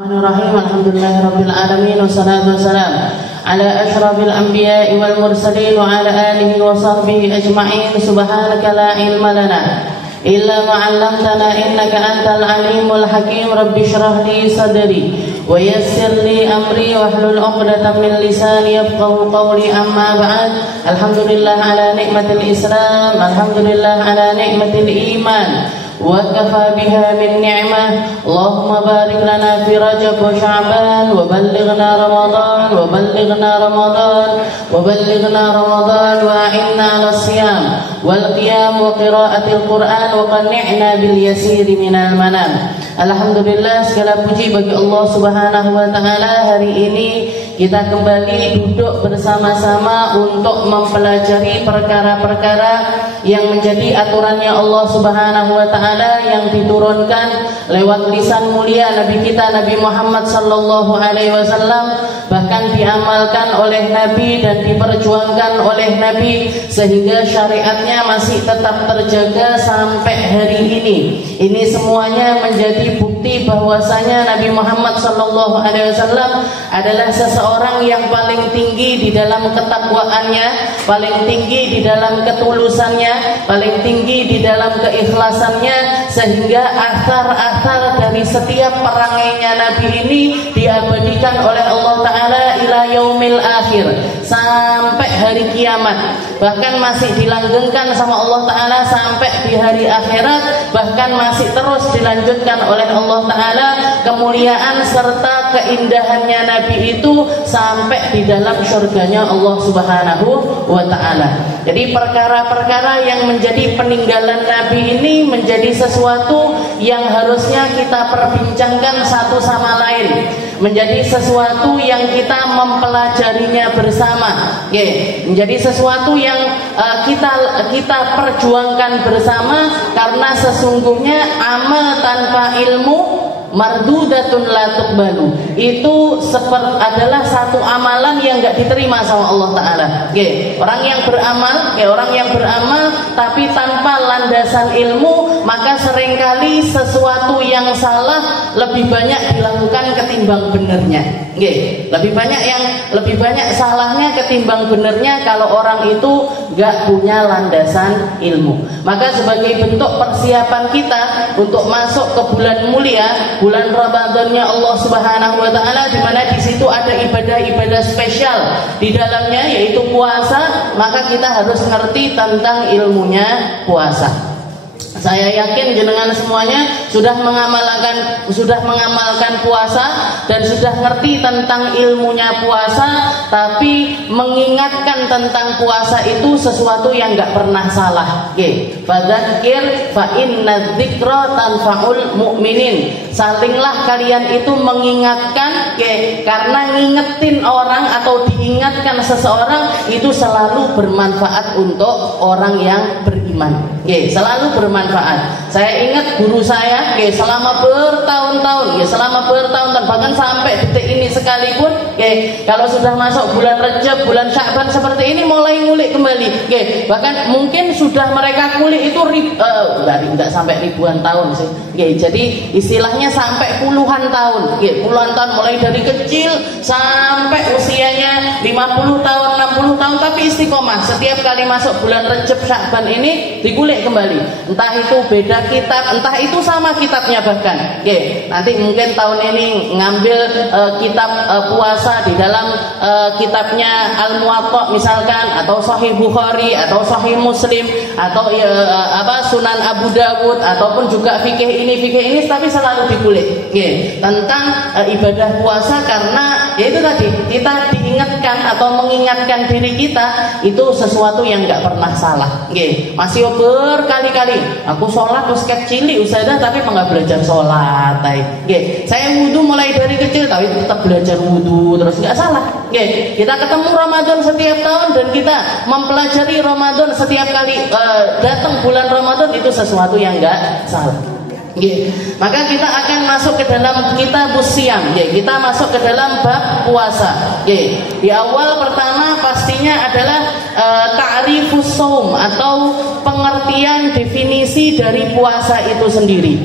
Bismillahirrahmanirrahim. Alhamdulillahirabbil alamin wassalatu wassalam ala asyrafil anbiya'i wal mursalin wa ala alihi wa sahbihi ajma'in. Subhanaka la ilma lana illa ma 'allamtana innaka antal alimul hakim. Rabbi shrah li sadri wa yassir li amri wahlul 'uqdatam min lisani yafqahu qawli. Amma ba'd. Alhamdulillah ala nikmatil Islam, alhamdulillah ala nikmatil iman وكفى بها من نعمة. اللهم بارك لنا في رجب وشعبان وبلغنا رمضان وأعنا على الصيام والقيام وقراءة القرآن وقنعنا باليسير من المنام. Alhamdulillah, segala puji bagi Allah Subhanahu wa taala. Hari ini kita kembali duduk bersama-sama untuk mempelajari perkara-perkara yang menjadi aturannya Allah Subhanahu wa taala yang diturunkan lewat lisan mulia Nabi kita Nabi Muhammad sallallahu alaihi wasallam, bahkan diamalkan oleh Nabi dan diperjuangkan oleh Nabi sehingga syariatnya masih tetap terjaga sampai hari ini. Ini semuanya menjadi bukti bahwasanya Nabi Muhammad sallallahu alaihi wasallam adalah seseorang yang paling tinggi di dalam ketakwaannya, paling tinggi di dalam ketulusannya, paling tinggi di dalam keikhlasannya, sehingga athar-athar dari setiap perangainya Nabi ini diabadikan oleh Allah Ta'ala ila yaumil akhir, sampai hari kiamat. Bahkan masih dilanggengkan sama Allah Ta'ala sampai di hari akhirat, bahkan masih terus dilanjutkan oleh Allah Ta'ala kemuliaan serta keindahannya Nabi itu sampai di dalam surganya Allah Subhanahu wa Ta'ala. Jadi perkara-perkara yang menjadi peninggalan Nabi ini menjadi sesuatu yang harusnya kita perbincangkan satu sama lain, menjadi sesuatu yang kita mempelajarinya bersama, menjadi sesuatu yang kita perjuangkan bersama, karena sesungguhnya amal tanpa ilmu mardudatun la tuqbalu, itu adalah satu amalan yang enggak diterima sama Allah Ta'ala. Orang yang beramal tapi tanpa landasan ilmu, maka seringkali sesuatu yang salah lebih banyak dilakukan ketimbang benernya. Lebih banyak salahnya ketimbang benernya kalau orang itu enggak punya landasan ilmu. Maka sebagai bentuk persiapan kita untuk masuk ke bulan mulia, bulan Ramadannya Allah Subhanahu wa taala, di mana di situ ada ibadah-ibadah spesial di dalamnya, yaitu puasa, maka kita harus ngerti tentang ilmunya puasa. Saya yakin jenengan semuanya sudah mengamalkan puasa dan sudah ngerti tentang ilmunya puasa, tapi mengingatkan tentang puasa itu sesuatu yang enggak pernah salah. Fadzakir fa inna dzikra tanfa'ul mu'minin. Salinglah kalian itu mengingatkan, karena ngingetin orang atau diingatkan seseorang itu selalu bermanfaat untuk orang yang beriman. Selalu bermanfaat. Saya ingat guru saya selama bertahun-tahun, bahkan sampai detik ini sekalipun, kalau sudah masuk bulan Rajab, bulan Sya'ban seperti ini mulai ngulik kembali. Bahkan mungkin sudah mereka kulik itu enggak sampai ribuan tahun sih. Jadi istilahnya sampai puluhan tahun. Puluhan tahun, mulai dari kecil sampai usianya 50 tahun, 60 tahun, tapi istiqomah. Setiap kali masuk bulan Rajab, Sya'ban ini dikulik kembali. Entah itu beda kitab, entah itu sama kitabnya bahkan. Nanti mungkin tahun ini ngambil kitab puasa di dalam kitabnya Al-Muwatta misalkan, atau Sahih Bukhari, atau Sahih Muslim, atau Sunan Abu Dawud, ataupun juga fikih ini, tapi selalu dikulik tentang ibadah puasa, karena yaitu tadi kita diingatkan atau mengingatkan diri kita itu sesuatu yang enggak pernah salah. Masih berkali-kali aku sholat terus kecil ustazah tapi enggak belajar sholat. Saya wudu mulai dari kecil tapi tetap belajar wudu terus, enggak salah. Kita ketemu Ramadan setiap tahun dan kita mempelajari Ramadan setiap kali datang bulan Ramadan, itu sesuatu yang enggak salah. Maka kita akan masuk ke dalam kitabus siam, kita masuk ke dalam bab puasa. Di awal pertama pastinya adalah ta'rifus shaum, atau pengertian definisi dari puasa itu sendiri.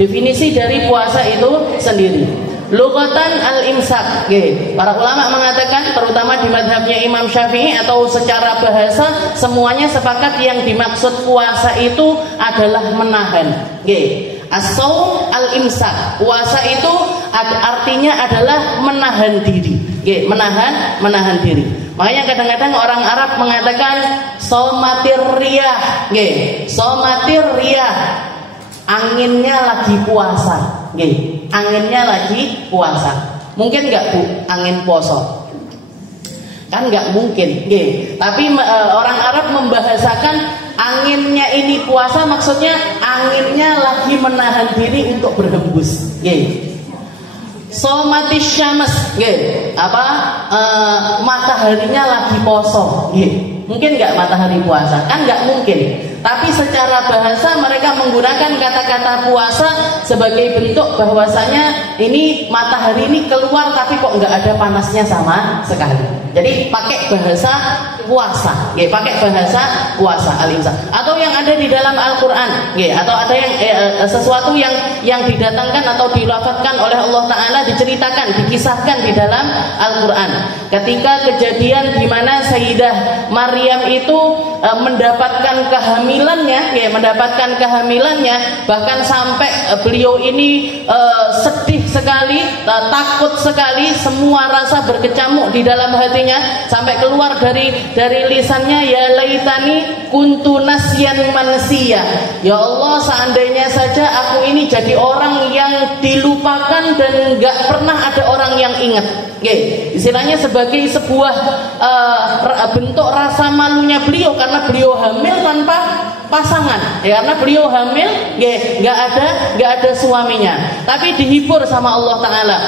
Definisi dari puasa itu sendiri. Lughatan al-imsak. Para ulama mengatakan, terutama di madhabnya Imam Syafi'i atau secara bahasa, semuanya sepakat yang dimaksud puasa itu adalah menahan. As-shaum al-imsak. Puasa itu artinya adalah menahan diri. Menahan diri. Makanya kadang-kadang orang Arab mengatakan somatir riyah. Somatir riyah. Anginnya lagi puasa. Anginnya lagi puasa. Mungkin nggak Bu angin poso? Kan nggak mungkin. Tapi orang Arab membahasakan anginnya ini puasa, maksudnya anginnya lagi menahan diri untuk berhembus. Somatis syams, mataharinya lagi poso. Mungkin nggak matahari puasa? Kan nggak mungkin. Tapi secara bahasa mereka menggunakan kata-kata puasa sebagai bentuk bahwasanya ini matahari ini keluar tapi kok nggak ada panasnya sama sekali. Jadi pakai bahasa puasa, pakai bahasa puasa al-imsak. Atau yang ada di dalam Al-Quran, atau ada yang sesuatu yang didatangkan atau dilafadzkan oleh Allah Taala, diceritakan, dikisahkan di dalam Al-Quran. Ketika kejadian di mana Sayyidah Maryam itu mendapatkan kehamilannya, bahkan sampai beliau ini sedih sekali, takut sekali, semua rasa berkecamuk di dalam hatinya, sampai keluar dari lisannya, ya laitani kuntu nasyan mansiya. Ya Allah, seandainya saja aku ini jadi orang yang dilupakan dan gak pernah ada orang yang ingat. Istilahnya sebagai sebuah bentuk rasa malunya beliau karena beliau hamil tanpa pasangan, karena beliau hamil nggak ada suaminya, tapi dihibur sama Allah Taala.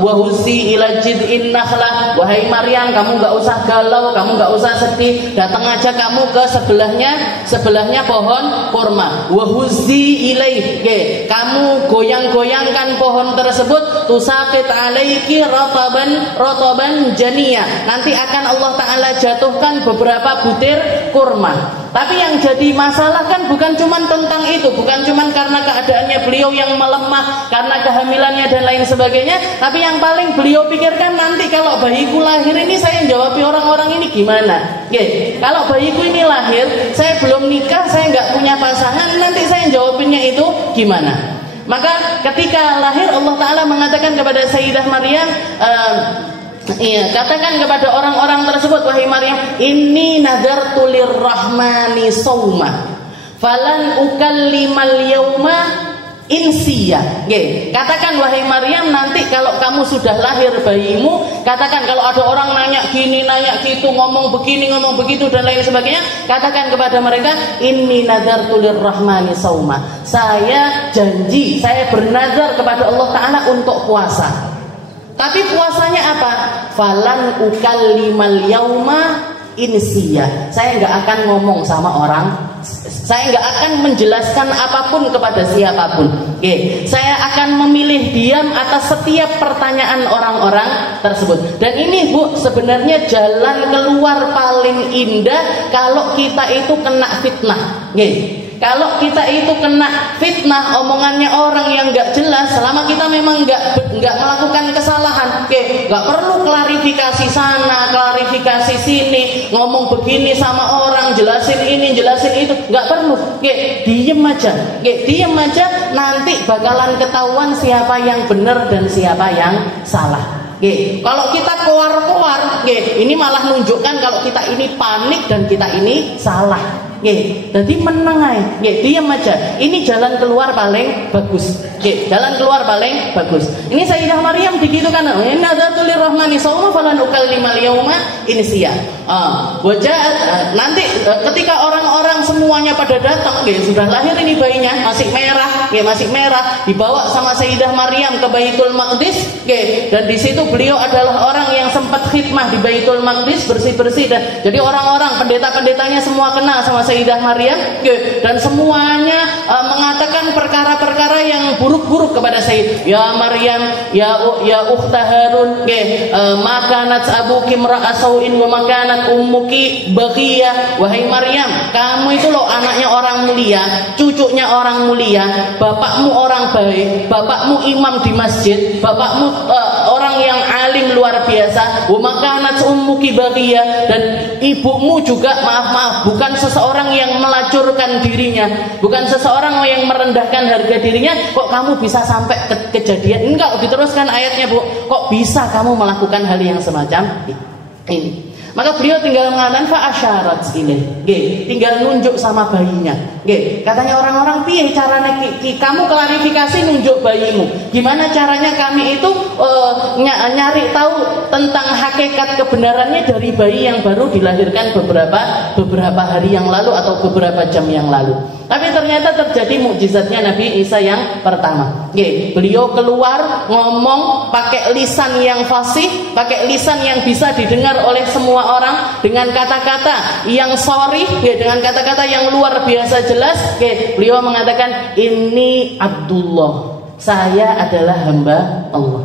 Wahusi ila jid'in nakhlah, wahai Maryam, kamu nggak usah galau, kamu nggak usah sedih, datang aja kamu ke sebelahnya pohon kurma. Wahusi ilaih, kamu goyang-goyangkan pohon tersebut, tusaqit alaiki rotoban janiya, nanti akan Allah Taala jatuhkan beberapa butir kurma. Tapi yang jadi masalah kan bukan cuma tentang itu, bukan cuma karena keadaannya beliau yang melemah, karena kehamilannya dan lain sebagainya. Tapi yang paling beliau pikirkan, nanti kalau bayiku lahir ini saya jawabi orang-orang ini gimana? Kalau bayiku ini lahir, saya belum nikah, saya nggak punya pasangan, nanti saya jawabinnya itu gimana? Maka ketika lahir, Allah Ta'ala mengatakan kepada Sayyidah Maryam, katakan kepada orang-orang tersebut, wahai Maryam, inni nadartu lirrahmani sauma falan ukallimal yauma insiya. Katakan wahai Maryam, nanti kalau kamu sudah lahir bayimu, katakan kalau ada orang nanya gini, nanya gitu, ngomong begini, ngomong begitu dan lain sebagainya, katakan kepada mereka, inni nadartu lirrahmani sauma, saya janji, saya bernazar kepada Allah Ta'ala untuk puasa. Tapi puasanya apa? Falan ukallimal yauma insiya. Saya nggak akan ngomong sama orang, saya nggak akan menjelaskan apapun kepada siapapun. Saya akan memilih diam atas setiap pertanyaan orang-orang tersebut. Dan ini Bu, sebenarnya jalan keluar paling indah kalau kita itu kena fitnah. Kalau kita itu kena fitnah, omongannya orang yang nggak jelas, selama kita memang nggak melakukan kesalahan, nggak perlu klarifikasi sana, klarifikasi sini, ngomong begini sama orang, jelasin ini, jelasin itu, nggak perlu. Diem aja, diem aja, nanti bakalan ketahuan siapa yang benar dan siapa yang salah. Kalau kita koar-koar, ini malah nunjukkan kalau kita ini panik dan kita ini salah. Jadi menang aja, diam aja. Ini jalan keluar paling bagus. Jalan keluar paling bagus. Ini Sayyidah Maryam digitukan. Ini nadartu lirrahmani sauma falan ukallimal yauma insiya. Nanti ketika orang-orang semuanya pada datang, sudah lahir ini bayinya, masih merah, dibawa sama Sayyidah Maryam ke Baitul Maqdis, dan di situ beliau adalah orang yang sempat khidmah di Baitul Maqdis, bersih-bersih, dan jadi orang-orang pendeta-pendetanya semua kenal sama Sayyidah Maryam, dan semuanya mengatakan perkara-perkara yang buruk-buruk kepada Sayyidah. Ya Maryam, ya ukhta Harun, makanat abuki mra'asauin wa makanat ummuki baghiyah. Wahai Maryam, kamu itu loh anaknya orang mulia, cucunya orang mulia, bapakmu orang baik, bapakmu imam di masjid, bapakmu orang yang alim luar biasa. Wa makanat ummuki baghiyah, dan ibumu juga maaf bukan seseorang yang melacurkan dirinya, bukan seseorang yang merendahkan harga dirinya. Kok kamu bisa sampai kejadian ini? Kalau diteruskan ayatnya, Bu, kok bisa kamu melakukan hal yang semacam ini? Maka beliau tinggal mengatakan fa asyarat ilaih, tinggal nunjuk sama bayinya. Katanya orang-orang, piye caranya kamu klarifikasi nunjuk bayimu? Gimana caranya kami itu nyari tahu tentang hakikat kebenarannya dari bayi yang baru dilahirkan beberapa hari yang lalu atau beberapa jam yang lalu. Tapi ternyata terjadi mukjizatnya Nabi Isa yang pertama. Beliau keluar ngomong pakai lisan yang fasih, pakai lisan yang bisa didengar oleh semua orang, dengan kata-kata yang sharih, dengan kata-kata yang luar biasa jelas. Beliau mengatakan, ini Abdullah, saya adalah hamba Allah.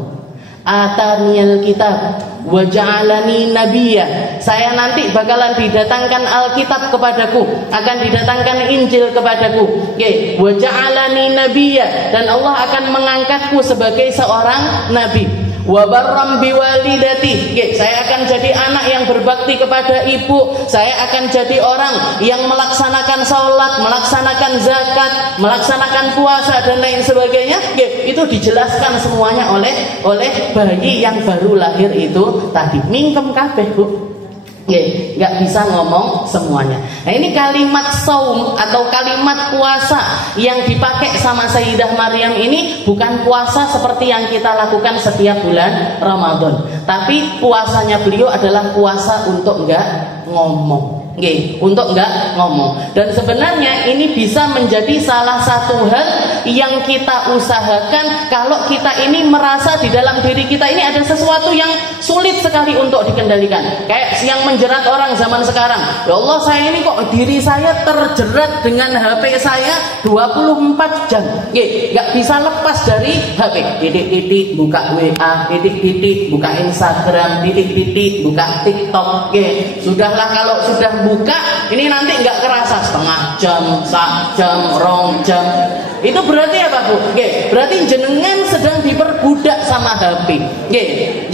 Ataniyal kitab wa ja'alani nabiyya, saya nanti bakalan didatangkan Alkitab kepadaku, akan didatangkan Injil kepadaku. Wa ja'alani nabiyya, dan Allah akan mengangkatku sebagai seorang nabi. Wa barram biwalidati, saya akan jadi anak yang berbakti kepada ibu, saya akan jadi orang yang melaksanakan sholat, melaksanakan zakat, melaksanakan puasa dan lain sebagainya. Itu dijelaskan semuanya oleh bayi yang baru lahir itu tadi. Mingkem kabeh, Bu. Nggak bisa ngomong semuanya. Nah, ini kalimat saum atau kalimat puasa yang dipakai sama Sayyidah Maryam ini bukan puasa seperti yang kita lakukan setiap bulan Ramadan, tapi puasanya beliau adalah puasa untuk nggak ngomong. Untuk nggak ngomong. Dan sebenarnya ini bisa menjadi salah satu hal yang kita usahakan kalau kita ini merasa di dalam diri kita ini ada sesuatu yang sulit sekali untuk dikendalikan. Kayak yang menjerat orang zaman sekarang. Ya Allah, saya ini kok diri saya terjerat dengan HP saya 24 jam. Nggak bisa lepas dari HP. Titik-titik buka WA, titik-titik buka Instagram, titik-titik buka TikTok. Sudahlah, kalau sudah buka ini nanti nggak kerasa setengah jam, 1 jam, 2 jam. Itu berarti apa, Bu? Berarti jenengan sedang diperbudak sama HP.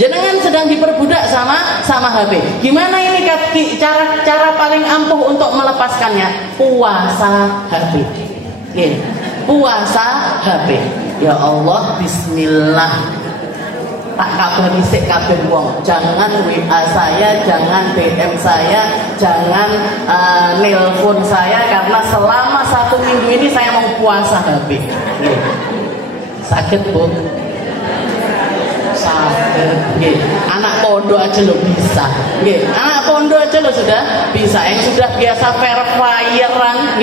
Jenengan sedang diperbudak sama HP. Gimana ini cara paling ampuh untuk melepaskannya? Puasa HP. Puasa HP. Ya Allah, bismillah. Tak kabar bisik kabeh wong, jangan WA saya, jangan DM saya, jangan nelpon saya, karena selama 1 minggu ini saya mau puasa HP. Sakit, Bu? Sakit. Anak pondok aja lo bisa. Anak pondok aja lo sudah bisa. Yang sudah biasa fair flyeran,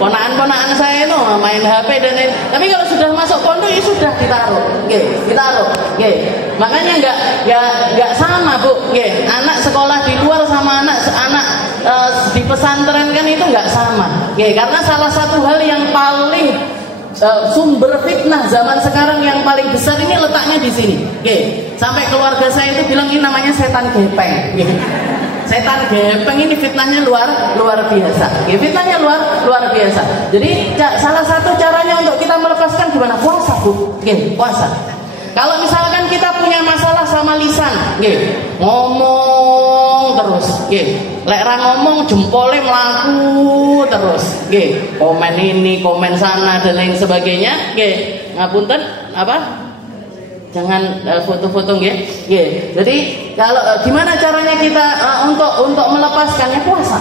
ponakan-ponakan saya itu main HP dan lain. Tapi kalau sudah masuk pondok ya sudah ditaruh. Ditaruh. Makanya nggak sama, Bu. Anak sekolah di luar sama anak di pesantren kan itu nggak sama. Karena salah satu hal yang paling sumber fitnah zaman sekarang yang paling besar ini letaknya di sini. Sampai keluarga saya itu bilang ini namanya setan gepeng. Setan gepeng ini fitnahnya luar biasa. Fitnahnya luar biasa. Jadi salah satu caranya untuk kita melepaskan gimana? Puasa, Bu. Puasa. Kalau misalkan kita punya masalah sama lisan, ngomong terus, lek ra ngomong jempolnya melaku terus, komen ini, komen sana dan lain sebagainya, ngapunten apa? Jangan foto-foto, Jadi kalau gimana caranya kita untuk melepaskannya? Puasa.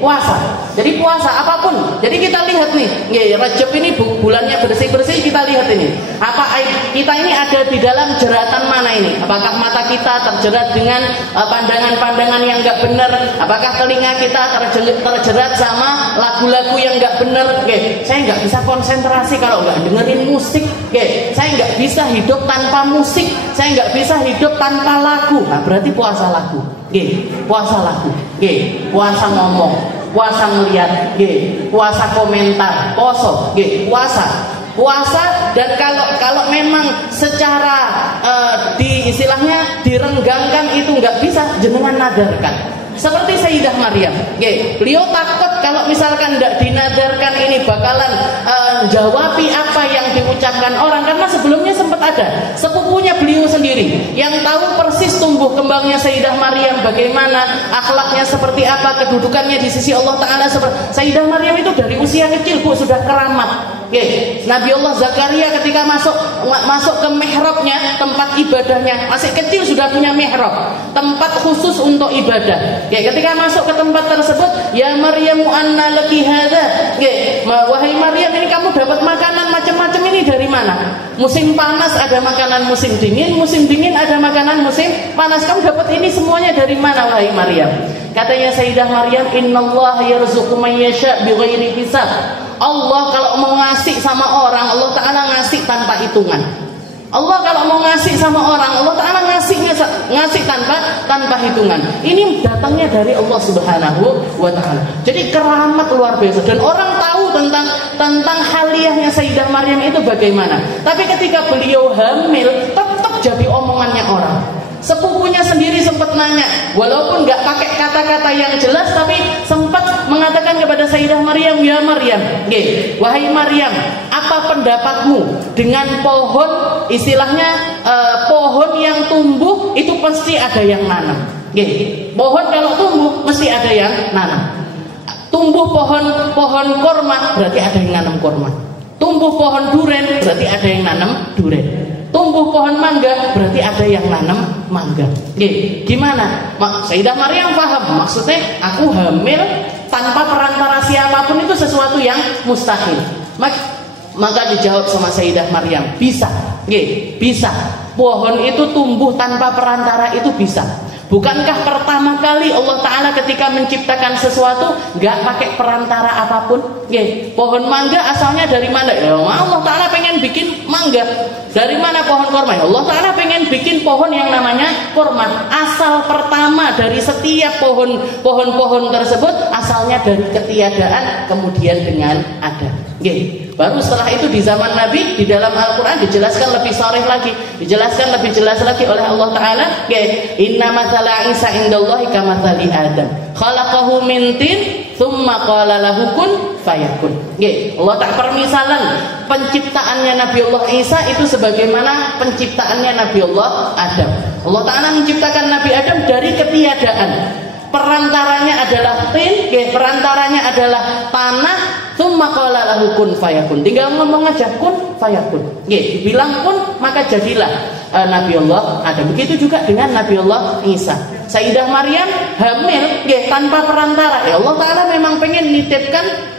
Puasa. Jadi puasa apapun. Jadi kita lihat nih, Rajab ini bulannya bersih-bersih, kita lihat ini. Apa kita ini ada di dalam jeratan mana ini? Apakah mata kita terjerat dengan pandangan-pandangan yang enggak benar? Apakah telinga kita terjerat sama lagu-lagu yang enggak benar? Saya enggak bisa konsentrasi kalau enggak dengerin musik. Saya enggak bisa hidup tanpa musik. Saya enggak bisa hidup tanpa lagu. Nah, berarti puasa lagu. Puasa lagu. Puasa ngomong, puasa ngeliat, puasa komentar, puasa. Dan kalau memang secara istilahnya direnggangkan itu nggak bisa, jenengan nadarkan. Seperti Sayyidah Maryam, beliau takut kalau misalkan tidak dinadarkan ini bakalan jawabi apa yang diucapkan orang, karena sebelumnya sempat ada sepupunya beliau sendiri yang tahu persis tumbuh kembangnya Sayyidah Maryam, bagaimana akhlaknya, seperti apa kedudukannya di sisi Allah Ta'ala. Sayyidah Maryam itu dari usia kecil Bu sudah keramat. Nabi Allah Zakaria ketika masuk ke mihrabnya, tempat ibadahnya, masih kecil sudah punya mihrab, tempat khusus untuk ibadah. Ketika masuk ke tempat tersebut, ya Maryam anna laki hadza, wahai Maryam, ini kamu dapat makanan macam-macam ini dari mana? Musim panas ada makanan musim dingin ada makanan musim panas, kamu dapat ini semuanya dari mana wahai Maryam? Katanya Sayyidah Maryam, innallaha yarzuqu man yasha' bighairi hisab. Allah kalau mau ngasih sama orang, Allah Ta'ala ngasih tanpa hitungan. Allah kalau mau ngasih sama orang, Allah Ta'ala ngasih tanpa hitungan. Ini datangnya dari Allah Subhanahu wa Ta'ala. Jadi keramat luar biasa, dan orang tahu tentang haliahnya Sayyidah Maryam itu bagaimana. Tapi ketika beliau hamil, tetap jadi omongannya orang. Sepupunya sendiri sempat nanya, walaupun nggak pakai kata-kata yang jelas, tapi sempat mengatakan kepada Sayyidah Maryam, ya Maryam, wahai Maryam, apa pendapatmu dengan pohon, istilahnya pohon yang tumbuh itu pasti ada yang nanam. Pohon kalau tumbuh mesti ada yang nanam. Tumbuh pohon korma berarti ada yang nanam korma. Tumbuh pohon duren berarti ada yang nanam duren. Tumbuh pohon mangga berarti ada yang nanam mangga. Gimana? Sayyidah Maryam paham, maksudnya aku hamil tanpa perantara siapapun itu sesuatu yang mustahil. Maka dijawab sama Sayyidah Maryam, bisa. Bisa. Pohon itu tumbuh tanpa perantara itu bisa. Bukankah pertama kali Allah Ta'ala ketika menciptakan sesuatu gak pakai perantara apapun? Pohon mangga asalnya dari mana? Ya Allah Ta'ala pengen bikin mangga. Dari mana pohon korma? Ya Allah Ta'ala pengen bikin pohon yang namanya korma. Asal pertama dari setiap pohon-pohon tersebut asalnya dari ketiadaan, kemudian dengan ada. Baru setelah itu di zaman Nabi, di dalam Al-Quran dijelaskan lebih sharih lagi, dijelaskan lebih jelas lagi oleh Allah Ta'ala. Inna mathala Isa indallahi kamathali Adam, khalaqahu min tin tsumma qala lahu kun fayakun. Allah tak permisalan penciptaannya Nabi Allah Isa itu sebagaimana penciptaannya Nabi Allah Adam. Allah Ta'ala menciptakan Nabi Adam dari ketiadaan. Perantaranya adalah tin, perantaranya adalah tanah. Tsumma qala lahu kun fayakun. Tinggal ngomong aja kun fayakun. Bilang kun maka jadilah Nabi Allah Adam. Begitu juga dengan Nabi Allah Isa. Sayyidah Maryam hamil tanpa perantara. Ya Allah Ta'ala memang pengen nitipkan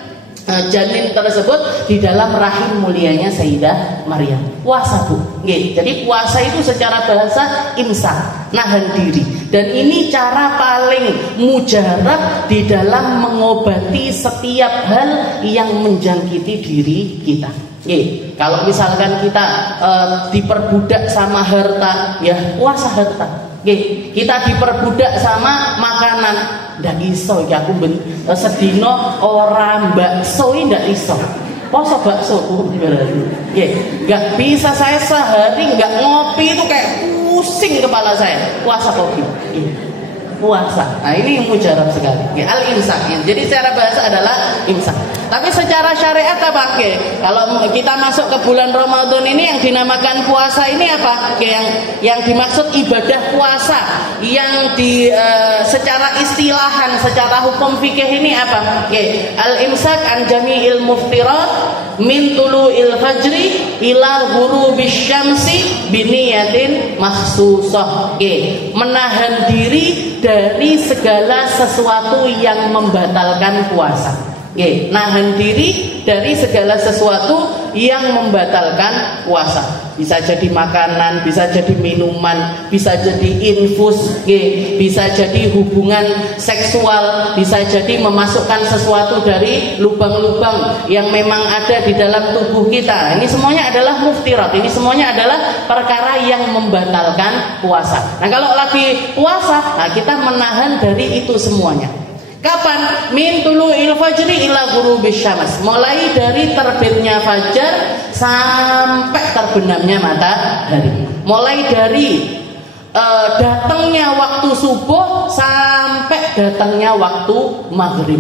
janin tersebut di dalam rahim mulianya Sayyidah Maryam. Puasa Bu. Jadi puasa itu secara bahasa imsak, nahan diri. Dan ini cara paling mujarab di dalam mengobati setiap hal yang menjangkiti diri kita. Kalau misalkan kita diperbudak sama harta, ya puasa harta. Kita diperbudak sama makanan, ndak iso ya aku sedino orang bakso ndak iso. Poso bakso nggak bisa, saya sehari nggak ngopi itu kayak pusing kepala saya. Puasa kopi, puasa. Nah ini mujarab sekali. Al-imsak. Jadi secara bahasa adalah imsak. Tapi secara syariat apa? Kalau kita masuk ke bulan Ramadan ini yang dinamakan puasa ini apa? Yang dimaksud ibadah puasa yang secara istilahan, secara hukum fikih ini apa? Al-imsak an jami'il muftirat min tulu'il fajri ila ghurubisy syamsi biniyatin makhsusah. Menahan diri dari segala sesuatu yang membatalkan puasa. Nahan diri dari segala sesuatu yang membatalkan puasa. Bisa jadi makanan, bisa jadi minuman, bisa jadi infus, bisa jadi hubungan seksual, bisa jadi memasukkan sesuatu dari lubang-lubang yang memang ada di dalam tubuh kita. Ini semuanya adalah muftirat. Ini semuanya adalah perkara yang membatalkan puasa. Nah kalau lagi puasa, nah kita menahan dari itu semuanya. Kapan? Min tulu'il fajri ila ghurubisy syams. Mulai dari terbitnya fajar sampai terbenamnya matahari. Mulai dari datangnya waktu subuh sampai datangnya waktu maghrib.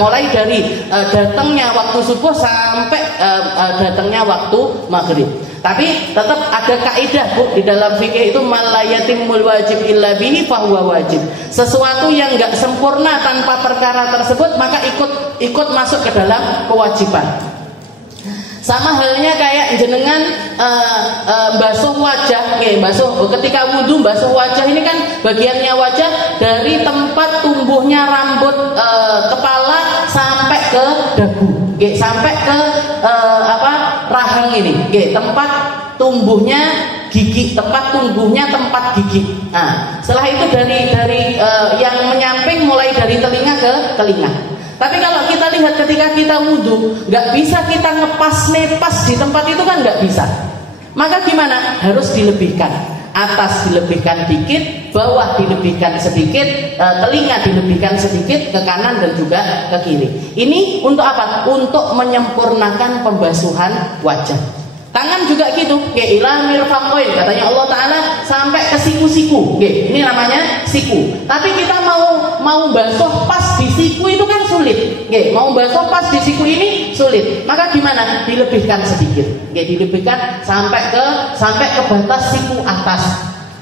Mulai dari datangnya waktu subuh sampai datangnya waktu maghrib. Tapi tetap ada kaidah Bu di dalam fikih itu malayatimul wajib illa bihi fahuwa wajib. Sesuatu yang enggak sempurna tanpa perkara tersebut maka ikut masuk ke dalam kewajiban. Sama halnya kayak jenengan basuh wajah, ketika wudhu basuh wajah ini kan bagiannya wajah dari tempat tumbuhnya rambut kepala sampai ke dagu, sampai ke rahang ini, tempat tumbuhnya gigi, tempat gigi. Nah, setelah itu dari yang menyamping mulai dari telinga ke telinga. Tapi kalau kita lihat ketika kita wudhu, nggak bisa kita nepas di tempat itu kan nggak bisa. Maka gimana? Harus dilebihkan. Atas dilebihkan dikit, bawah dilebihkan sedikit, telinga dilebihkan sedikit ke kanan dan juga ke kiri. Ini untuk apa? Untuk menyempurnakan pembasuhan wajah. Tangan juga gitu, ila mirfaqain, katanya Allah Ta'ala sampai ke siku-siku. Ini namanya siku. Tapi kita mau basuh pas di siku itu kan sulit. Mau basuh pas di siku ini sulit. Maka gimana? Dilebihkan sedikit. Dilebihkan sampai ke batas siku atas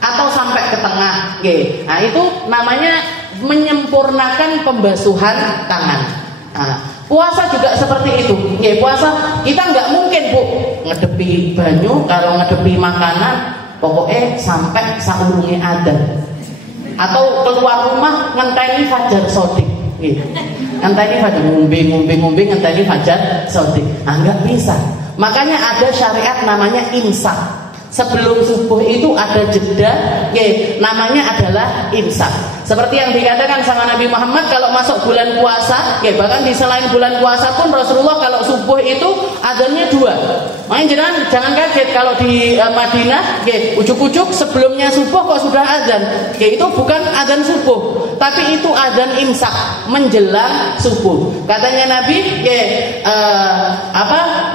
atau sampai ke tengah. Nah, itu namanya menyempurnakan pembasuhan tangan. Nah, puasa juga seperti itu. Puasa kita nggak mungkin Bu ngedepi banyu kalau ngedepi makanan pokoknya sampai saurunge adzan. Atau keluar rumah ngenteni fajar sodik. Ngenteni fajar ngombe ngenteni fajar sodik. Nah, nggak bisa. Makanya ada syariat namanya imsak. Sebelum subuh itu ada jeda, namanya adalah imsak. Seperti yang dikatakan sama Nabi Muhammad kalau masuk bulan puasa, bahkan di selain bulan puasa pun Rasulullah kalau subuh itu adzannya 2. Makanya jangan kaget kalau di Madinah, ujuk-ujuk sebelumnya subuh kok sudah adzan. Itu bukan adzan subuh, tapi itu adzan imsak menjelang subuh. Katanya Nabi,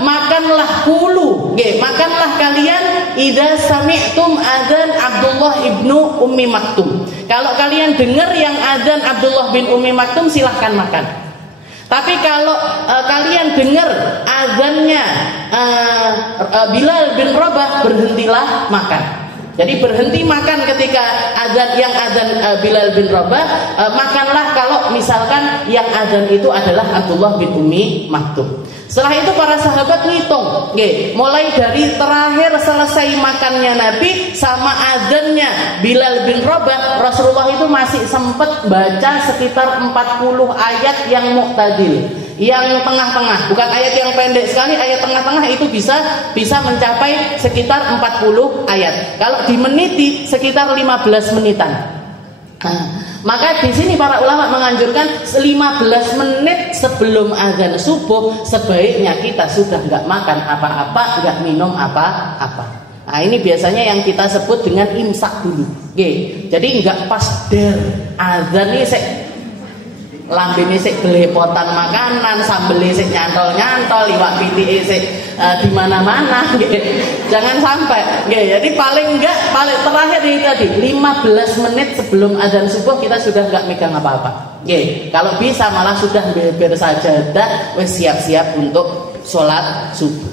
makanlah kulu, makanlah kalian idza sami'tum adzan Abdullah ibnu Ummi Maktum. Kalau kalian dengar yang adzan Abdullah bin Ummi Maktum silahkan makan. Tapi kalau kalian dengar adzannya Bilal bin Rabah, berhentilah makan. Jadi berhenti makan ketika adzan Bilal bin Rabah, makanlah kalau misalkan yang adzan itu adalah Abdullah bin Ummi Maktum. Setelah itu para sahabat ngitung, mulai dari terakhir selesai makannya Nabi sama adzannya Bilal bin Rabah, Rasulullah itu masih sempat baca sekitar 40 ayat yang mu'tadil, yang tengah-tengah, bukan ayat yang pendek sekali, ayat tengah-tengah itu bisa mencapai sekitar 40 ayat. Kalau dimeniti sekitar 15 menitan. Maka di sini para ulama menganjurkan 15 menit sebelum azan subuh sebaiknya kita sudah nggak makan apa-apa, nggak minum apa-apa. Nah, ini biasanya yang kita sebut dengan imsak dulu. Jadi nggak pas azan ini lambene sik gelepotan makanan, sambele sik nyantol-nyantol, iwak pitike sik di mana-mana, jangan sampai. Jadi paling terakhir ini tadi 15 menit sebelum azan subuh kita sudah enggak megang apa-apa. Kalau bisa malah sudah bersajadah, wis siap-siap untuk sholat subuh.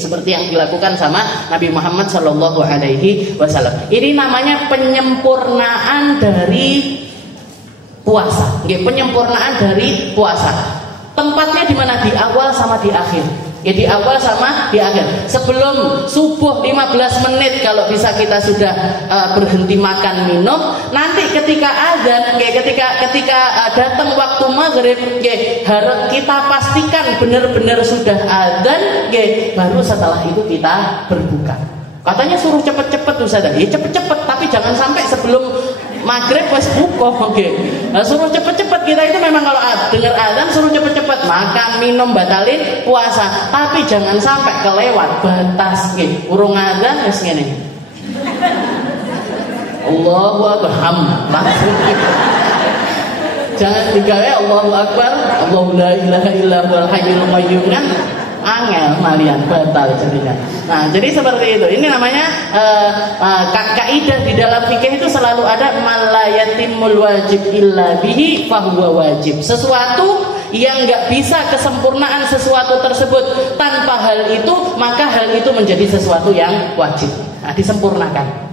Seperti yang dilakukan sama Nabi Muhammad Shallallahu Alaihi Wasallam. Ini namanya penyempurnaan dari puasa, penyempurnaan dari puasa. Tempatnya di mana? Di awal sama di akhir. Di awal sama di akhir. Sebelum subuh 15 menit kalau bisa kita sudah berhenti makan minum. Nanti ketika azan, ketika datang waktu maghrib, harus kita pastikan benar-benar sudah azan, baru setelah itu kita berbuka. Katanya suruh cepet-cepet Ustaz. Cepet-cepet, tapi jangan sampai sebelum maghrib wes buka. Nah, suruh cepet-cepet, kita itu memang kalau dengar azan suruh cepet-cepet makan, minum, batalin puasa, tapi jangan sampai kelewat batas. Urung azan wes ngene. Allahu Akbar, langsung. Jangan digawe Allahu Akbar, Allahu la ilaha illa huwal hayyul qayyum kan. angel malian batal jadinya. Nah, jadi seperti itu. Ini namanya kaidah di dalam fikih itu selalu ada malayatimul wajib illa bihi fahuwa wajib. Sesuatu yang nggak bisa kesempurnaan sesuatu tersebut tanpa hal itu, maka hal itu menjadi sesuatu yang wajib. Nah, disempurnakan.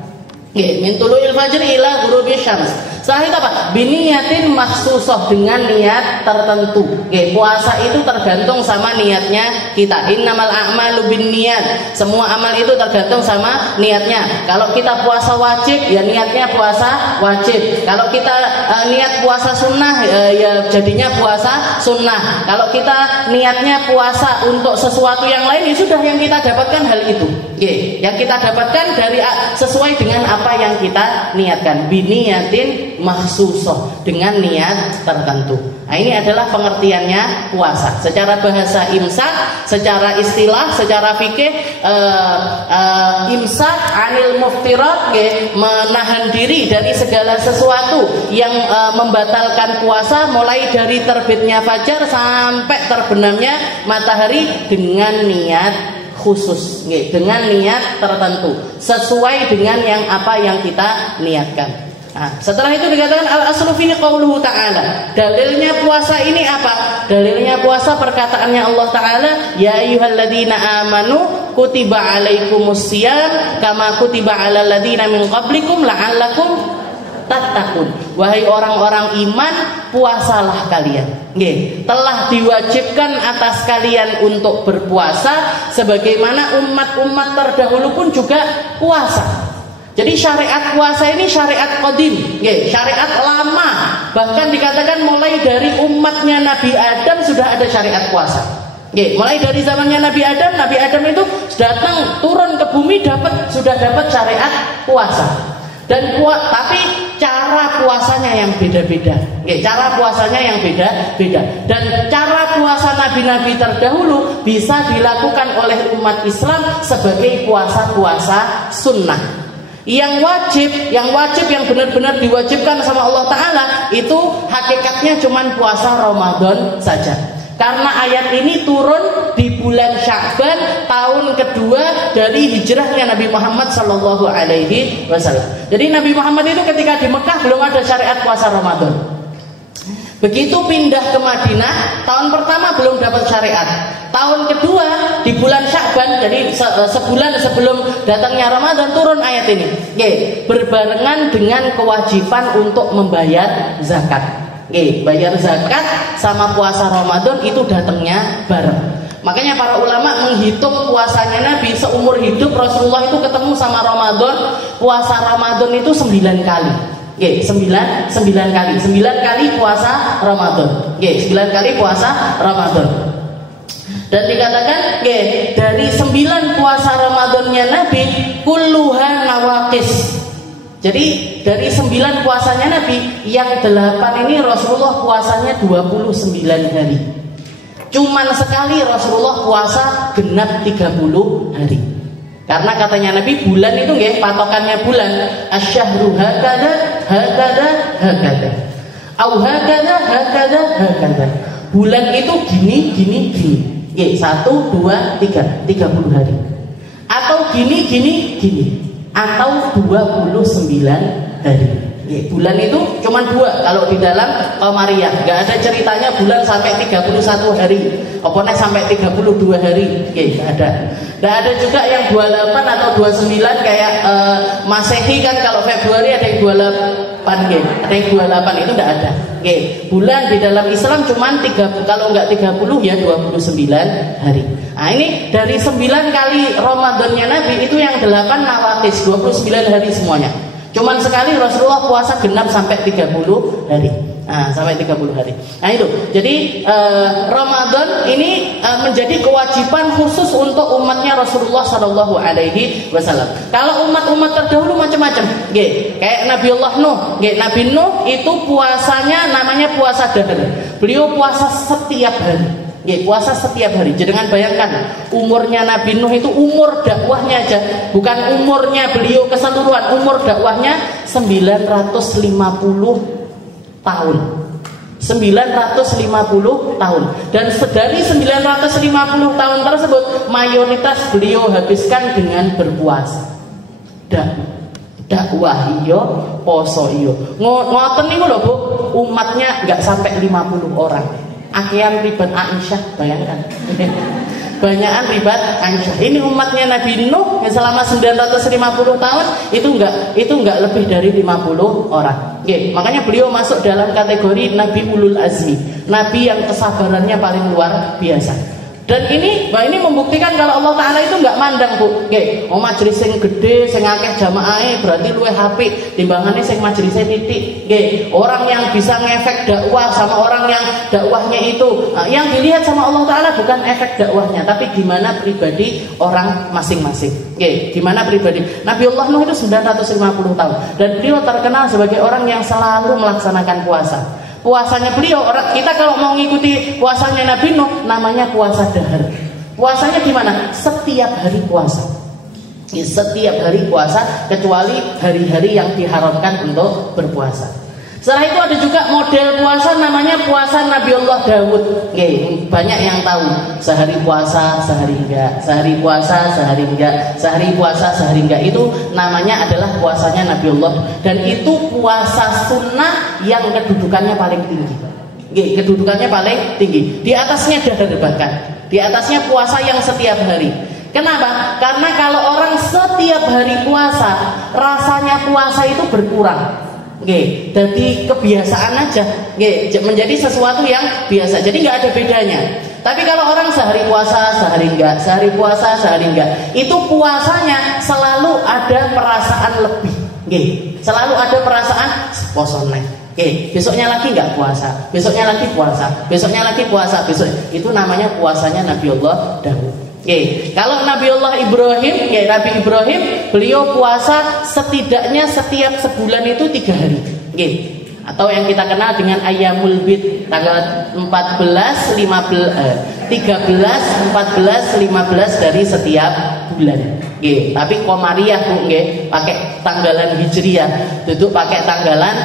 Min tulu'il fajr ila ghurubi syams. Setelah itu apa? Biniyatin makhsusah, dengan niat tertentu. Puasa itu tergantung sama niatnya kita. Innamal a'malu binniyat. Semua amal itu tergantung sama niatnya. Kalau kita puasa wajib, ya niatnya puasa wajib. Kalau kita niat puasa sunnah, ya jadinya puasa sunnah. Kalau kita niatnya puasa untuk sesuatu yang lain, ya sudah, yang kita dapatkan hal itu. Yang kita dapatkan dari sesuai dengan apa yang kita niatkan. Biniyatin makhsusah, dengan niat tertentu. Nah, ini adalah pengertiannya puasa. Secara bahasa imsak, secara istilah, secara fikih, imsak anil muftirat, menahan diri dari segala sesuatu yang membatalkan puasa, mulai dari terbitnya fajar sampai terbenamnya matahari, dengan niat khusus, dengan niat tertentu, sesuai dengan apa yang kita niatkan. Nah, setelah itu dikatakan al-aslu fihi qauluhu ta'ala. Dalilnya puasa ini apa? Dalilnya puasa perkataannya Allah Ta'ala, ya ayyuhalladzina amanu kutiba alaikumus syiyam kama kutiba alal ladzina min qablikum la'allakum tattaqun. Wahai orang-orang iman, puasalah kalian. Telah diwajibkan atas kalian untuk berpuasa sebagaimana umat-umat terdahulu pun juga puasa. Jadi syariat puasa ini syariat qadim, syariat lama. Bahkan dikatakan mulai dari umatnya Nabi Adam sudah ada syariat puasa. Mulai dari zamannya Nabi Adam itu datang turun ke bumi sudah dapat syariat puasa. Tapi cara puasanya yang beda-beda. Cara puasanya yang beda-beda. Dan cara puasa nabi-nabi terdahulu bisa dilakukan oleh umat Islam sebagai puasa-puasa sunnah. Yang wajib yang benar-benar diwajibkan sama Allah Ta'ala itu hakikatnya cuman puasa Ramadan saja. Karena ayat ini turun di bulan Sya'ban tahun kedua dari hijrahnya Nabi Muhammad Sallallahu Alaihi Wasallam. Jadi Nabi Muhammad itu ketika di Mekah belum ada syariat puasa Ramadan. Begitu pindah ke Madinah, tahun pertama belum dapat syariat. Tahun kedua di bulan Sya'ban, jadi sebulan sebelum datangnya Ramadan, turun ayat ini. Berbarengan dengan kewajiban untuk membayar zakat. Bayar zakat sama puasa Ramadan itu datangnya bareng. Makanya para ulama menghitung puasanya Nabi seumur hidup. Rasulullah itu ketemu sama Ramadan, puasa Ramadan itu 9 kali. 9 kali puasa Ramadan. 9 kali puasa Ramadan. Dan dikatakan dari 9 puasa Ramadannya Nabi kulluha nawaqis. Jadi dari 9 puasanya Nabi, yang 8 ini Rasulullah puasanya 29 hari. Cuman sekali Rasulullah puasa genap 30 hari. Karena katanya Nabi, bulan itu patokannya bulan asyhru hakada au hakada. Bulan itu gini 1, 2, 3 30 hari. Atau gini atau 29 hari. Bulan itu cuma 2 kalau di dalam Qamariyah. Enggak ada ceritanya bulan sampai 31 hari. Pokoknya sampai 32 hari. Enggak ada. Enggak ada juga yang 28 atau 29 kayak Masehi kan, kalau Februari ada yang 28 ada yang 28, itu enggak ada. Bulan di dalam Islam cuma 30, kalau enggak 30 ya 29 hari. Nah, ini dari 9 kali Ramadannya Nabi itu yang 8 nawaqis, 29 hari semuanya. Cuman sekali Rasulullah puasa genap sampai 30 hari. Sampai 30 hari. Nah itu. Jadi Ramadan ini menjadi kewajiban khusus untuk umatnya Rasulullah Shallallahu Alaihi Wasallam. Kalau umat-umat terdahulu macam-macam. Kayak Nabiullah Nuh. Nabi Nuh itu puasanya namanya puasa dahar. Beliau puasa setiap hari. Puasa setiap hari. Jangan bayangkan umurnya Nabi Nuh itu umur dakwahnya aja, bukan umurnya beliau keseluruhan. Umur dakwahnya 950 tahun. 950 tahun. Dan dari 950 tahun tersebut mayoritas beliau habiskan dengan berpuasa. Dakwah iyo, poso iyo. Ngoten niku lho Bu, umatnya nggak sampai 50 orang. Akhirnya ribat Aisyah, bayangkan. Banyakan ribat Aisyah. Ini umatnya Nabi Nuh yang selama 950 tahun itu enggak lebih dari 50 orang. Oke, makanya beliau masuk dalam kategori Nabi Ulul Azmi, Nabi yang kesabarannya paling luar biasa. Dan ini membuktikan kalau Allah Ta'ala itu enggak mandang Bu. Oke, majelis sing gede, sing akeh jamaahe berarti luwih apik timbangane sing majelisnya titik. Oke, orang yang bisa ngefek dakwah sama orang yang dakwahnya itu yang dilihat sama Allah Ta'ala bukan efek dakwahnya, tapi gimana pribadi orang masing-masing. Oke, gimana pribadi. Nabiullah Nuh itu 950 tahun dan beliau terkenal sebagai orang yang selalu melaksanakan puasa. Puasanya beliau, kita kalau mau ngikuti puasanya Nabi Nuh namanya puasa dahar. Puasanya gimana? Setiap hari puasa. Setiap hari puasa kecuali hari-hari yang diharamkan untuk berpuasa. Setelah itu ada juga model puasa namanya puasa Nabiullah Daud. Banyak yang tahu sehari puasa, sehari enggak, sehari puasa, sehari enggak, sehari puasa, sehari enggak. Itu namanya adalah puasanya Nabiullah. Dan itu puasa sunnah yang kedudukannya paling tinggi. Kedudukannya paling tinggi. Di atasnya dahar bahkan. Di atasnya puasa yang setiap hari. Kenapa? Karena kalau orang setiap hari puasa, rasanya puasa itu berkurang. Jadi kebiasaan aja, menjadi sesuatu yang biasa. Jadi nggak ada bedanya. Tapi kalau orang sehari puasa, sehari enggak, sehari puasa, sehari enggak, itu puasanya selalu ada perasaan lebih. Selalu ada perasaan posone. Besoknya lagi nggak puasa, besoknya lagi puasa, besoknya lagi puasa, besok itu namanya puasanya Nabiullah Daud. Kalau Nabiullah Ibrahim, Nabi Ibrahim, beliau puasa setidaknya setiap sebulan itu 3 hari. Atau yang kita kenal dengan Ayyamul Bid, tanggal 14, 13, 14, 15 dari setiap bulan. Tapi Komariah Bu, pakai tanggalan Hijriyah, duduk pakai tanggalan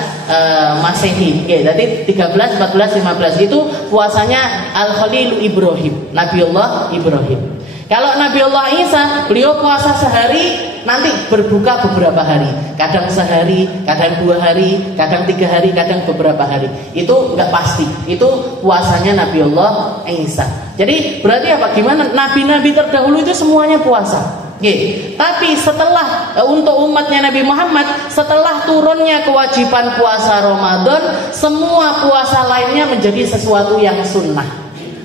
Masehi. Jadi 13, 14, 15 itu puasanya Al-Khalil Ibrahim, Nabiullah Ibrahim. Kalau Nabiullah Isa, beliau puasa sehari, nanti berbuka beberapa hari. Kadang sehari, kadang 2 hari, kadang 3 hari, kadang beberapa hari. Itu enggak pasti. Itu puasanya Nabiullah Isa. Jadi berarti apa? Gimana? Nabi-nabi terdahulu itu semuanya puasa. Tapi setelah untuk umatnya Nabi Muhammad, setelah turunnya kewajiban puasa Ramadan, semua puasa lainnya menjadi sesuatu yang sunnah.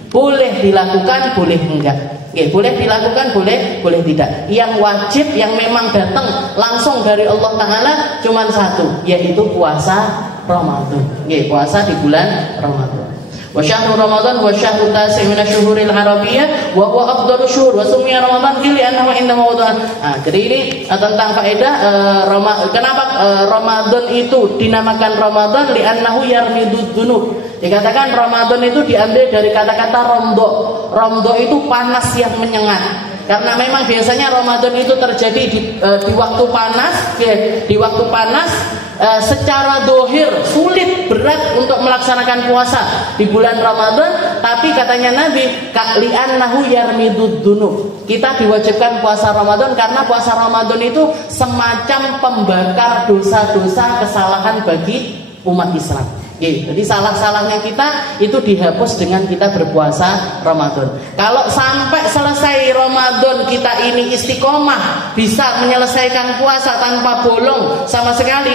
Boleh dilakukan, boleh enggak. Boleh dilakukan, boleh tidak. Yang wajib, yang memang datang langsung dari Allah Ta'ala cuma satu, yaitu puasa Ramadan. Puasa di bulan Ramadan. Wa syahru Ramadan wa syahru tasi' min asy-syuhuril arabiyyah wa huwa afdhalu syuhur wa summiya Ramadan li annahu inda mawdu'an. Jadi ini tentang faedah kenapa Ramadan itu dinamakan Ramadan, li annahu yarmidud dunub. Dikatakan Ramadan itu diambil dari kata-kata romdo. Romdo itu panas yang menyengat. Karena memang biasanya Ramadan itu terjadi di waktu panas, di waktu panas secara dohir sulit, berat untuk melaksanakan puasa di bulan Ramadan. Tapi katanya Nabi, li'annahu yarmidud dunub. Kita diwajibkan puasa Ramadan karena puasa Ramadan itu semacam pembakar dosa-dosa kesalahan bagi umat Islam. Jadi salah-salahnya kita itu dihapus dengan kita berpuasa Ramadan. Kalau sampai selesai Ramadan kita ini istiqomah, bisa menyelesaikan puasa tanpa bolong sama sekali,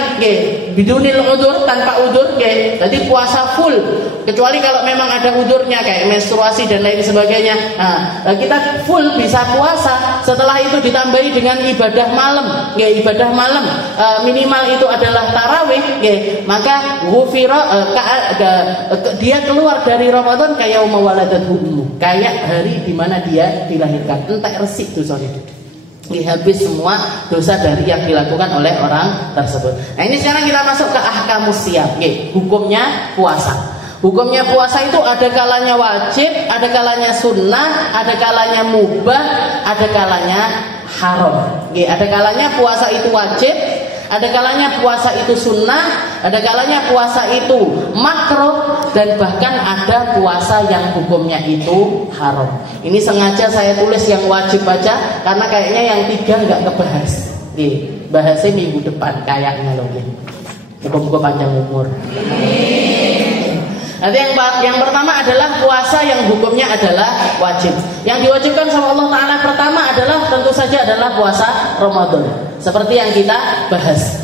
bidunil udzur, tanpa udzur, jadi puasa full. Kecuali kalau memang ada udzurnya kayak menstruasi dan lain sebagainya. Kita full bisa puasa. Setelah itu ditambahi dengan ibadah malam, ibadah malam minimal itu adalah tarawih, maka ghufira dia keluar dari Ramadan kayak ummu, kayak hari di mana dia dilahirkan. Entek resik dosanya. Habis semua dosa dari yang dilakukan oleh orang tersebut. Nah, ini sekarang kita masuk ke ahkamus siyam, hukumnya puasa. Hukumnya puasa itu ada kalanya wajib, ada kalanya sunnah, ada kalanya mubah, ada kalanya haram. Ada kalanya puasa itu wajib, ada kalanya puasa itu sunnah, ada kalanya puasa itu makruh, dan bahkan ada puasa yang hukumnya itu haram. Ini sengaja saya tulis yang wajib aja karena kayaknya yang 3 nggak kebahas. Bahasnya minggu depan kayaknya loh. Muka-muka panjang umur. Nanti yang pertama adalah puasa yang hukumnya adalah wajib. Yang diwajibkan sama Allah Ta'ala pertama adalah tentu saja adalah puasa Ramadan. Seperti yang kita bahas.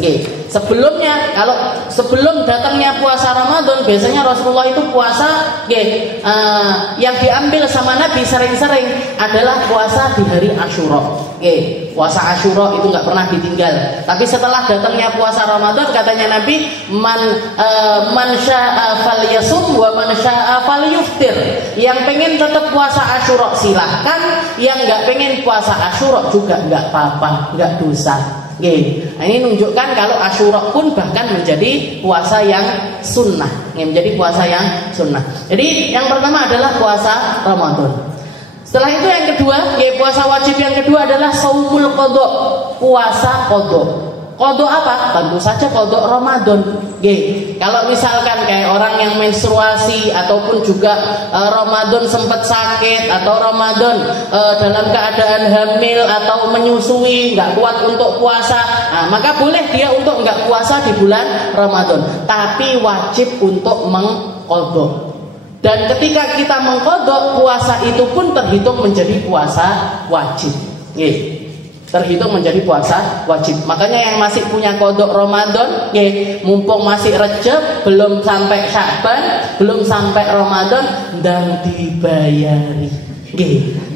Sebelumnya, kalau sebelum datangnya puasa Ramadan, biasanya Rasulullah itu puasa yang diambil sama Nabi sering-sering adalah puasa di hari Asyura. Puasa Asyura itu nggak pernah ditinggal. Tapi setelah datangnya puasa Ramadan, katanya Nabi, man syaa falyasum wa man syaa falyuftir. Yang pengen tetap puasa Asyura silahkan, yang nggak pengen puasa Asyura juga nggak apa-apa, nggak dosa. Nah, ini menunjukkan kalau Asyura pun bahkan menjadi puasa yang sunnah. Menjadi puasa yang sunnah. Jadi yang pertama adalah puasa Ramadan. Setelah itu yang kedua, puasa wajib yang kedua adalah shaumul qadha, puasa qadha. Qadha apa? Tentu saja qadha Ramadan. Kalau misalkan kayak orang yang menstruasi ataupun juga Ramadan sempat sakit atau Ramadan dalam keadaan hamil atau menyusui nggak kuat untuk puasa, maka boleh dia untuk nggak puasa di bulan Ramadan, tapi wajib untuk mengqadha. Dan ketika kita mengqadha, puasa itu pun terhitung menjadi puasa wajib. Terhitung menjadi puasa wajib. Makanya yang masih punya qadha Ramadan, mumpung masih Rejab, belum sampai Sya'ban, belum sampai Ramadan, dan dibayari.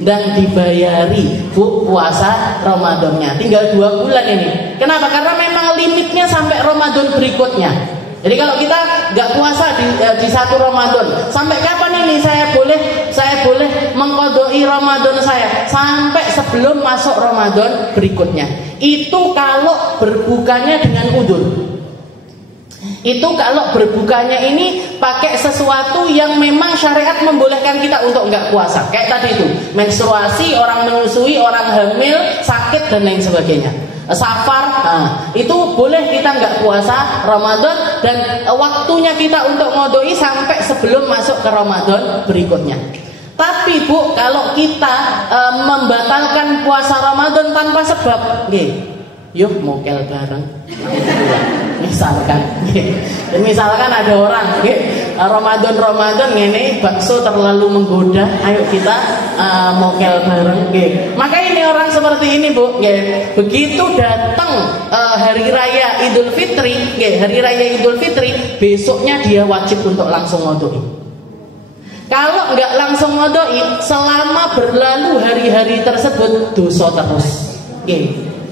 Dan dibayari puasa Ramadannya. Tinggal 2 bulan ini. Kenapa? Karena memang limitnya sampai Ramadan berikutnya. Jadi kalau kita nggak puasa di 1 Ramadan, sampai kapan ini saya boleh mengqadai Ramadan saya? Sampai sebelum masuk Ramadan berikutnya. Itu kalau berbukanya dengan udzur. Itu kalau berbukanya ini pakai sesuatu yang memang syariat membolehkan kita untuk nggak puasa. Kayak tadi itu, menstruasi, orang menyusui, orang hamil, sakit dan lain sebagainya. Safar, itu boleh kita nggak puasa Ramadan, dan waktunya kita untuk ngodoi sampai sebelum masuk ke Ramadan berikutnya. Tapi Bu, kalau kita membatalkan puasa Ramadan tanpa sebab, yuk mokel bareng. Misalkan ada orang Ramadan ini bakso terlalu menggoda, ayo kita mokel bareng. Maka ini orang seperti ini Bu, begitu datang hari raya Idul Fitri, besoknya dia wajib untuk langsung ngodoi. Kalau nggak langsung ngodoi, selama berlalu hari-hari tersebut dosa terus.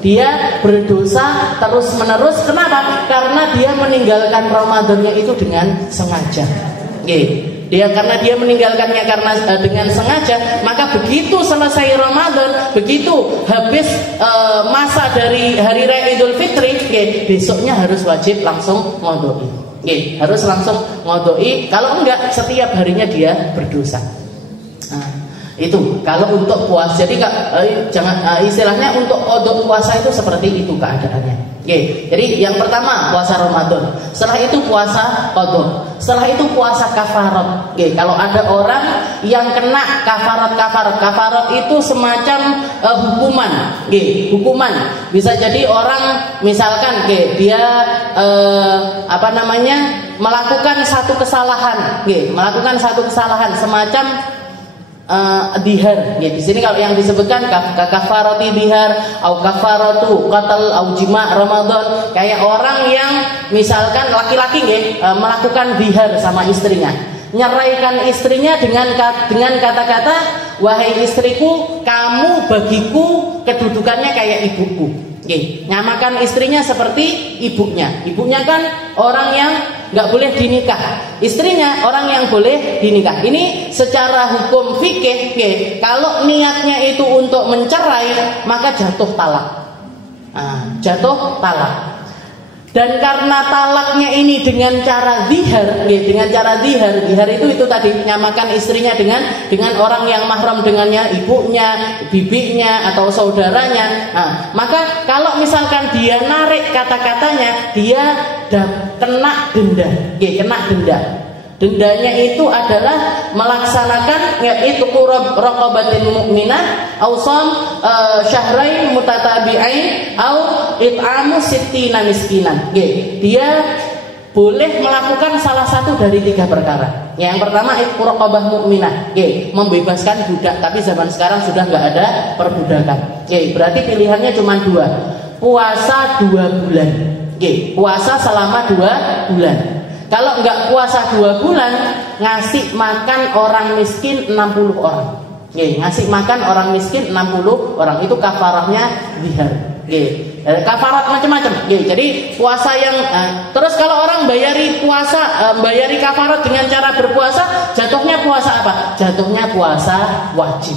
Dia berdosa terus menerus. Kenapa? Karena dia meninggalkan Ramadannya itu dengan sengaja. Karena dia meninggalkannya dengan sengaja, maka begitu selesai Ramadan, begitu habis masa dari hari raya Idul Fitri, besoknya harus wajib langsung ngodoi. Harus langsung ngodoi. Kalau enggak, setiap harinya dia berdosa. Itu kalau untuk puasa. Jadi jangan istilahnya untuk qadha puasa itu seperti itu keadaannya. Jadi yang pertama puasa Ramadan, setelah itu puasa qadha, setelah itu puasa kafarat. Kalau ada orang yang kena kafarat itu semacam hukuman. Bisa jadi orang misalkan dia melakukan satu kesalahan, semacam dihar. Di sini kalau yang disebutkan kafarati dihar, au kafaratu qatl au jima' Ramadan, kayak orang yang misalkan laki-laki melakukan dihar sama istrinya, nyeraikan istrinya dengan kata-kata, wahai istriku, kamu bagiku kedudukannya kayak ibuku. Nyamakan istrinya seperti ibunya. Ibunya kan orang yang nggak boleh dinikah, istrinya orang yang boleh dinikah. Ini secara hukum fikih, kalau niatnya itu untuk mencerai, maka jatuh talak. Dan karena talaknya ini dengan cara zihar, zihar itu tadi menyamakan istrinya dengan orang yang mahram dengannya, ibunya, bibinya atau saudaranya. Nah, maka kalau misalkan dia narik kata-katanya, dia kena denda, kena denda. Dendanya itu adalah melaksanakan yaitu raqabatin mu'minah au sham syahrain mutatabi'ain au it'amu sittina miskinan. Dia boleh melakukan salah satu dari 3 perkara. Yang pertama itu raqabah mukminah, membebaskan budak, tapi zaman sekarang sudah nggak ada perbudakan. Berarti pilihannya cuma 2. Puasa 2 bulan. Puasa selama 2 bulan. Kalau nggak puasa 2 bulan, ngasih makan orang miskin 60 orang. Ngasih makan orang miskin 60 orang. Itu kafarahnya zihar. Kafarat macam-macam. Jadi puasa yang terus kalau orang bayari puasa, bayari kafarat dengan cara berpuasa, jatuhnya puasa apa? Jatuhnya puasa wajib.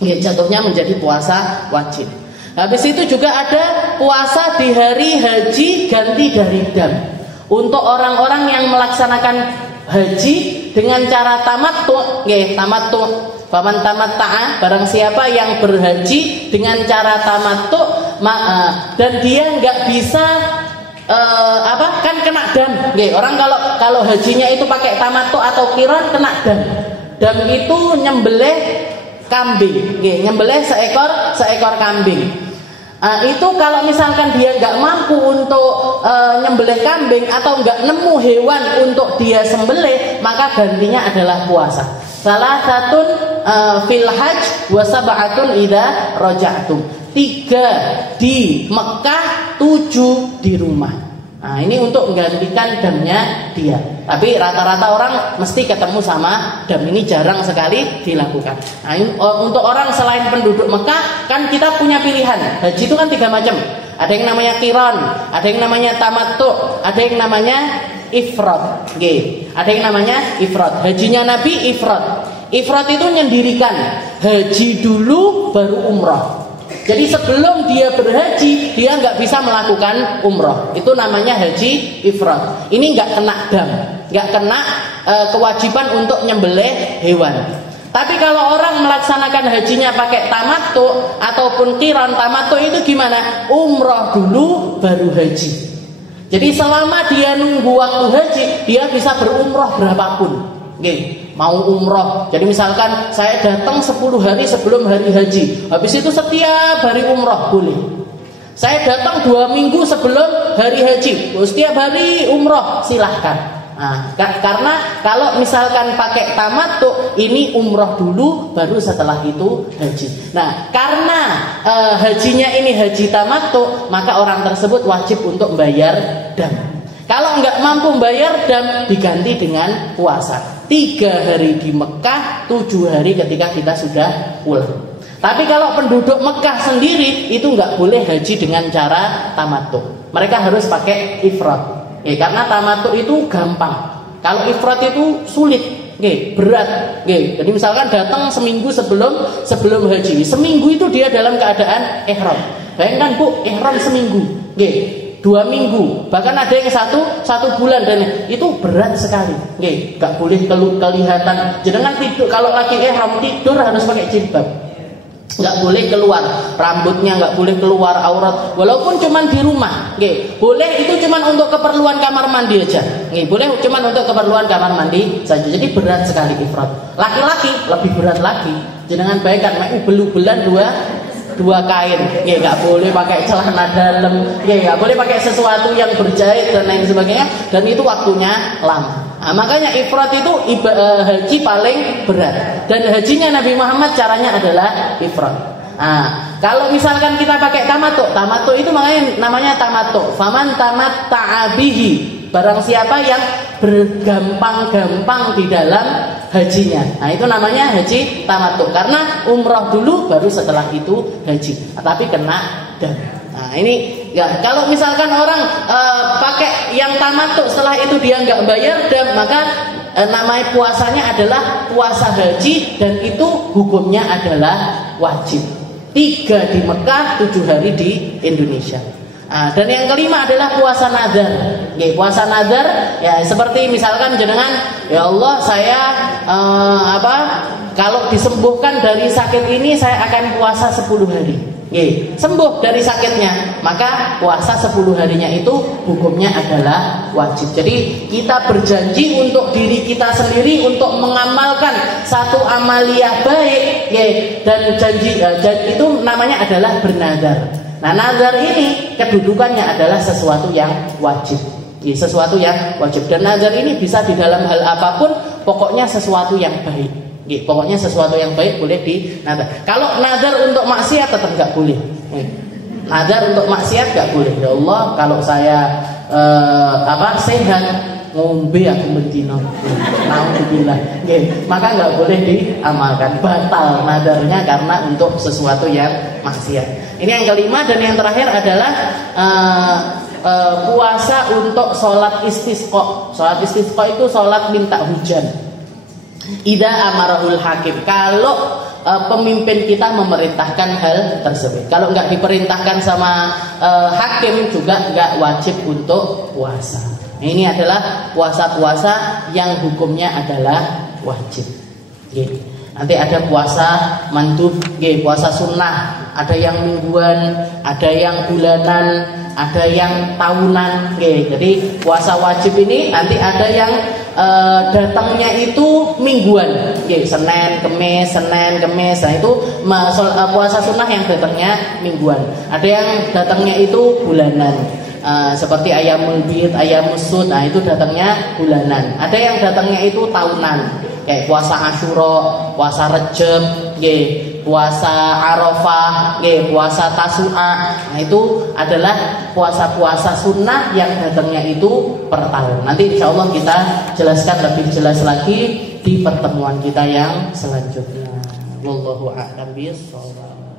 Jatuhnya menjadi puasa wajib. Habis itu juga ada puasa di hari haji ganti dari dam. Untuk orang-orang yang melaksanakan haji dengan cara tamattu, tamattu. Faman tamatta'a, barang siapa yang berhaji dengan cara tamattu, dan dia nggak bisa kan kena dam. Orang kalau hajinya itu pakai tamattu atau qiran kena dam. Dam itu nyembelih kambing, nyembelih seekor kambing. Itu kalau misalkan dia nggak mampu untuk nyembelih kambing atau nggak nemu hewan untuk dia sembelih, maka gantinya adalah puasa. Salah satu fil hajj wa sab'atun idza raja'tum. 3 di Mekah, 7 di rumah. Nah, ini untuk menggantikan damnya dia. Tapi rata-rata orang mesti ketemu sama dam, ini jarang sekali dilakukan. Nah, untuk orang selain penduduk Mekah, kan kita punya pilihan. Haji itu kan 3 macam. Ada yang namanya qiran, ada yang namanya tamattu, ada yang namanya ifrad. Ada yang namanya ifrad. Hajinya Nabi ifrad. Ifrad itu nyendirikan. Haji dulu baru umrah. Jadi sebelum dia berhaji, dia nggak bisa melakukan umroh. Itu namanya haji ifrad. Ini nggak kena dam, nggak kena kewajiban untuk nyembelih hewan. Tapi kalau orang melaksanakan hajinya pakai tamattu ataupun qiran, tamattu itu gimana? Umroh dulu baru haji. Jadi selama dia nunggu waktu haji, dia bisa berumroh berapapun. Mau umroh, jadi misalkan saya datang 10 hari sebelum hari haji, habis itu setiap hari umroh boleh. Saya datang 2 minggu sebelum hari haji, setiap hari umroh silahkan. Nah, karena kalau misalkan pakai tamattu, ini umroh dulu baru setelah itu haji. Nah, karena hajinya ini haji tamattu, maka orang tersebut wajib untuk bayar dam. Kalau nggak mampu bayar dam, diganti dengan puasa. 3 hari di Mekah, 7 hari ketika kita sudah pulang. Tapi kalau penduduk Mekah sendiri itu nggak boleh haji dengan cara tamattu. Mereka harus pakai ifrad. Karena tamattu itu gampang. Kalau ifrad itu sulit, berat. Jadi misalkan datang seminggu sebelum haji, seminggu itu dia dalam keadaan ihram. Bayangkan Bu, ihram seminggu. 2 minggu, bahkan ada yang satu bulan, dan itu berat sekali. Gak boleh kelihatan. Jangan tidur, kalau lagi ihram tidur harus pakai jilbab. Gak boleh keluar, rambutnya gak boleh keluar, aurat. Walaupun cuman di rumah, boleh itu cuman untuk keperluan kamar mandi aja. Boleh cuman untuk keperluan kamar mandi saja. Jadi berat sekali ifrad. Laki-laki lebih berat lagi. Jangan bayangkan, belu-belan 2 kain, nggak boleh pakai celana dalam, nggak boleh pakai sesuatu yang berjahit dan lain sebagainya, dan itu waktunya lama. Nah, makanya ifrad itu haji paling berat, dan hajinya Nabi Muhammad caranya adalah ifrad. Nah, kalau misalkan kita pakai tamattu itu makanya namanya tamattu. Faman tamatta'a bihi, barang siapa yang bergampang-gampang di dalam hajinya. Nah, itu namanya haji tamattu. Karena umrah dulu baru setelah itu haji. Tapi kena dam. Nah, ini ya, kalau misalkan orang pakai yang tamattu, setelah itu dia nggak bayar dam, maka namanya puasanya adalah puasa haji, dan itu hukumnya adalah wajib. 3 di Mekah, 7 hari di Indonesia. Dan yang kelima adalah puasa nazar. Puasa nazar ya seperti misalkan jenengan, ya Allah saya kalau disembuhkan dari sakit ini saya akan puasa 10 hari. Sembuh dari sakitnya, maka puasa 10 harinya itu hukumnya adalah wajib. Jadi kita berjanji untuk diri kita sendiri untuk mengamalkan satu amaliyah baik, dan janji itu namanya adalah bernazar. Nah, nazar ini kedudukannya adalah sesuatu yang wajib. Sesuatu yang wajib. Dan nazar ini bisa di dalam hal apapun, pokoknya sesuatu yang baik. Pokoknya sesuatu yang baik boleh di nazar. Kalau nazar untuk maksiat tetap nggak boleh. Nazar untuk maksiat nggak boleh. Ya Allah, kalau saya sehat, ngombe aku bendino. Alhamdulillah. Maka nggak boleh diamalkan. Batal nazarnya karena untuk sesuatu yang maksiat. Ini yang kelima. Dan yang terakhir adalah puasa untuk sholat istisqa. Sholat istisqa itu sholat minta hujan. Idza amarahul hakim, kalau pemimpin kita memerintahkan hal tersebut. Kalau nggak diperintahkan sama hakim juga nggak wajib untuk puasa. Ini adalah puasa-puasa yang hukumnya adalah wajib. Nanti ada puasa mandub, puasa sunnah, ada yang mingguan, ada yang bulanan, ada yang tahunan. Jadi puasa wajib ini nanti ada yang datangnya itu mingguan, Senin, Kemis. Nah itu puasa sunnah yang datangnya mingguan. Ada yang datangnya itu bulanan. Seperti ayamul bid, ayamus sud, nah itu datangnya bulanan. Ada yang datangnya itu tahunan, kayak puasa Asyura, puasa Rejab, puasa Arafah, puasa Tasu'a. Nah itu adalah puasa-puasa sunnah yang datangnya itu per tahun. Nanti insya Allah kita jelaskan lebih jelas lagi di pertemuan kita yang selanjutnya. Wallahu a'lam bishawab.